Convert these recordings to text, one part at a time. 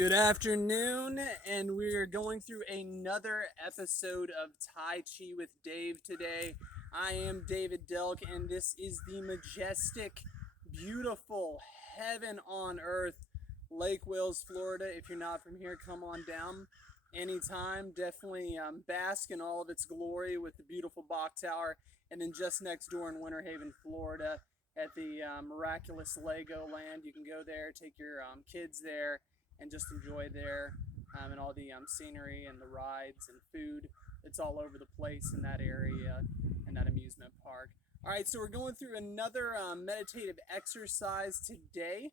Good afternoon, and we're going through another episode of Tai Chi with Dave today. I am David Delk, and this is the majestic, beautiful, heaven on earth Lake Wales, Florida. If you're not from here, come on down anytime. Definitely bask in all of its glory with the beautiful Bok Tower, and then just next door in Winter Haven, Florida, at the miraculous Legoland. You can go there, take your kids there and just enjoy there, and all the scenery and the rides and food. It's all over the place in that area and that amusement park. All right, so we're going through another meditative exercise today.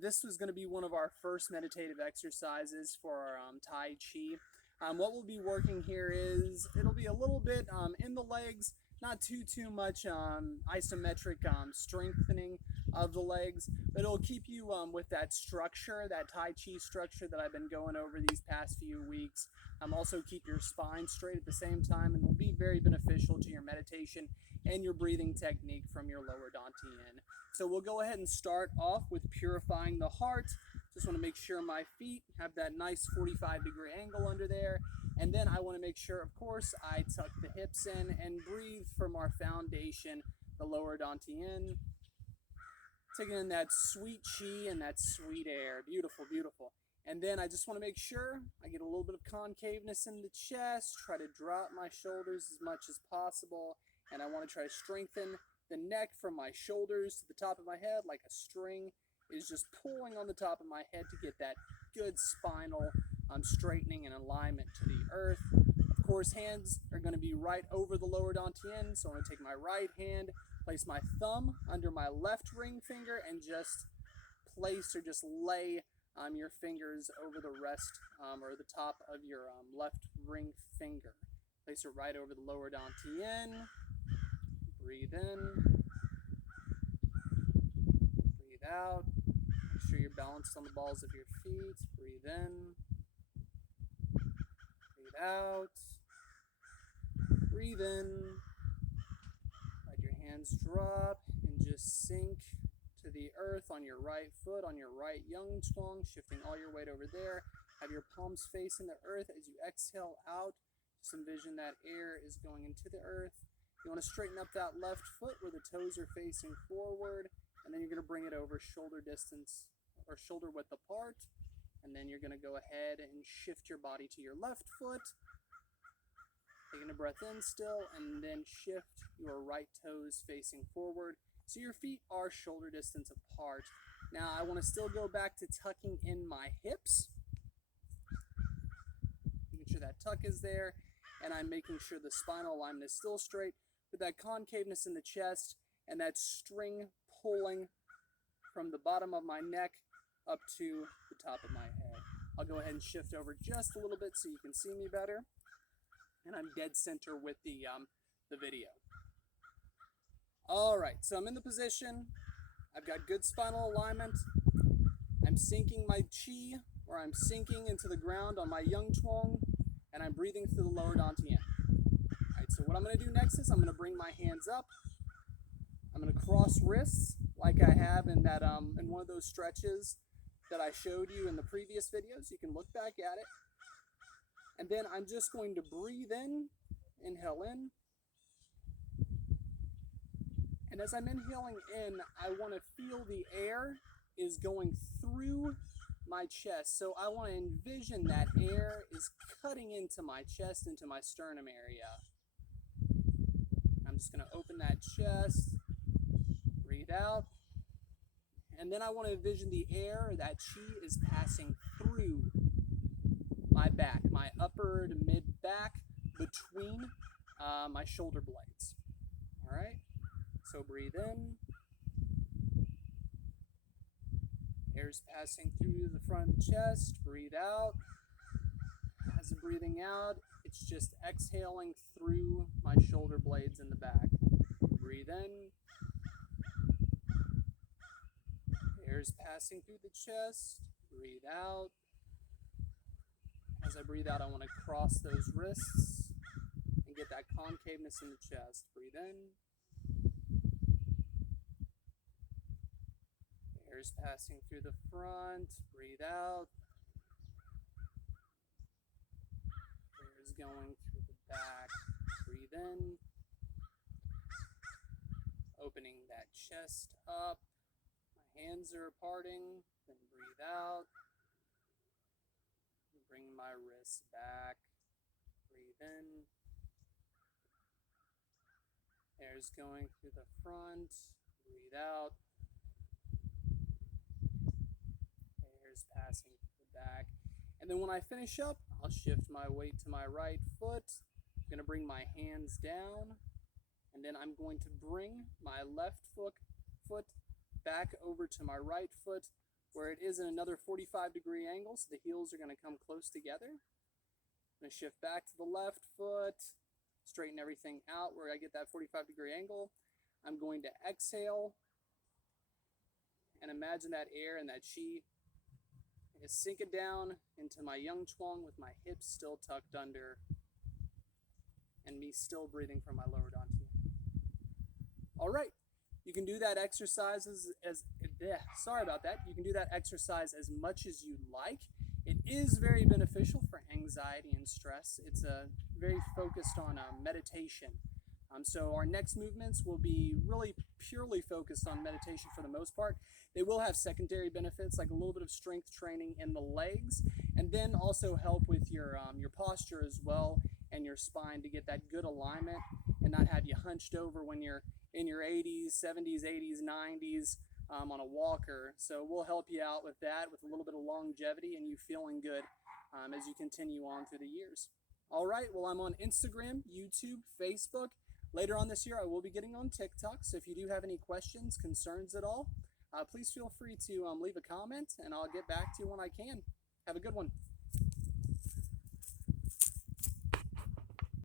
This was going to be one of our first meditative exercises for our Tai Chi. What we'll be working here is it'll be a little bit in the legs, not too much isometric strengthening of the legs, but it'll keep you with that structure, that Tai Chi structure that I've been going over these past few weeks. Also keep your spine straight at the same time, and will be very beneficial to your meditation and your breathing technique from your lower dantian. So we'll go ahead and start off with purifying the heart. Just want to make sure my feet have that nice 45-degree angle under there. And then I want to make sure, of course, I tuck the hips in and breathe from our foundation, the lower dantian. Taking in that sweet chi and that sweet air. Beautiful, beautiful. And then I just want to make sure I get a little bit of concaveness in the chest, try to drop my shoulders as much as possible, and I want to try to strengthen the neck from my shoulders to the top of my head like a string is just pulling on the top of my head to get that good spinal straightening and alignment to the earth. Of course, hands are going to be right over the lower dantian, so I'm going to take my right hand, place my thumb under my left ring finger, and just place or just lay your fingers over the rest or the top of your left ring finger. Place it right over the lower dantian. Breathe in. Breathe out. Make sure you're balanced on the balls of your feet. Breathe in. Breathe out. Breathe in. Let your hands drop and just sink to the earth on your right foot, on your right Yang Chuang, shifting all your weight over there. Have your palms facing the earth as you exhale out. Just envision that air is going into the earth. You want to straighten up that left foot where the toes are facing forward, and then you're going to bring it over shoulder distance or shoulder width apart. And then you're going to go ahead and shift your body to your left foot. Taking a breath in still, and then shift your right toes facing forward. So your feet are shoulder distance apart. Now I want to still go back to tucking in my hips. Making sure that tuck is there, and I'm making sure the spinal alignment is still straight with that concaveness in the chest and that string pulling from the bottom of my neck up to the top of my head. I'll go ahead and shift over just a little bit so you can see me better. And I'm dead center with the video. All right, so I'm in the position. I've got good spinal alignment. I'm sinking my chi, or I'm sinking into the ground on my Yang Chuang, and I'm breathing through the lower dantian. All right, so what I'm going to do next is I'm going to bring my hands up. I'm going to cross wrists like I have in that in one of those stretches that I showed you in the previous videos. You can look back at it. And then I'm just going to breathe in, inhale in. And as I'm inhaling in, I want to feel the air is going through my chest. So I want to envision that air is cutting into my chest, into my sternum area. I'm just going to open that chest, breathe out. And then I want to envision the air, that chi is passing through my back, my upper to mid back between my shoulder blades. All right, so breathe in. Air's passing through the front of the chest. Breathe out. As I'm breathing out, it's just exhaling through my shoulder blades in the back. Breathe in. Air's passing through the chest. Breathe out. As I breathe out, I want to cross those wrists and get that concaveness in the chest. Breathe in. Air's passing through the front. Breathe out. going through the back. Breathe in. Opening that chest up. My hands are parting. Then breathe out. Bring my wrists back. Breathe in. Air's going through the front. Breathe out. Air's passing through the back. And then when I finish up, I'll shift my weight to my right foot. I'm going to bring my hands down. And then I'm going to bring my left foot back over to my right foot where it is in another 45-degree angle. So the heels are going to come close together. I'm going to shift back to the left foot, straighten everything out where I get that 45-degree angle. I'm going to exhale and imagine that air and that chi is sinking down into my Yang Chuang with my hips still tucked under and me still breathing from my lower dantian. All right, you can do that exercise You can do that exercise as much as you like. It is very beneficial for anxiety and stress. It's very focused on meditation. So our next movements will be really purely focused on meditation for the most part. They will have secondary benefits like a little bit of strength training in the legs, and then also help with your posture as well and your spine to get that good alignment and not have you hunched over when you're in your 80s, 70s, 80s, 90s on a walker. So we'll help you out with that with a little bit of longevity and you feeling good as you continue on through the years. All right, well, I'm on Instagram, YouTube, Facebook. Later on this year, I will be getting on TikTok. So if you do have any questions, concerns at all, please feel free to leave a comment and I'll get back to you when I can. Have a good one.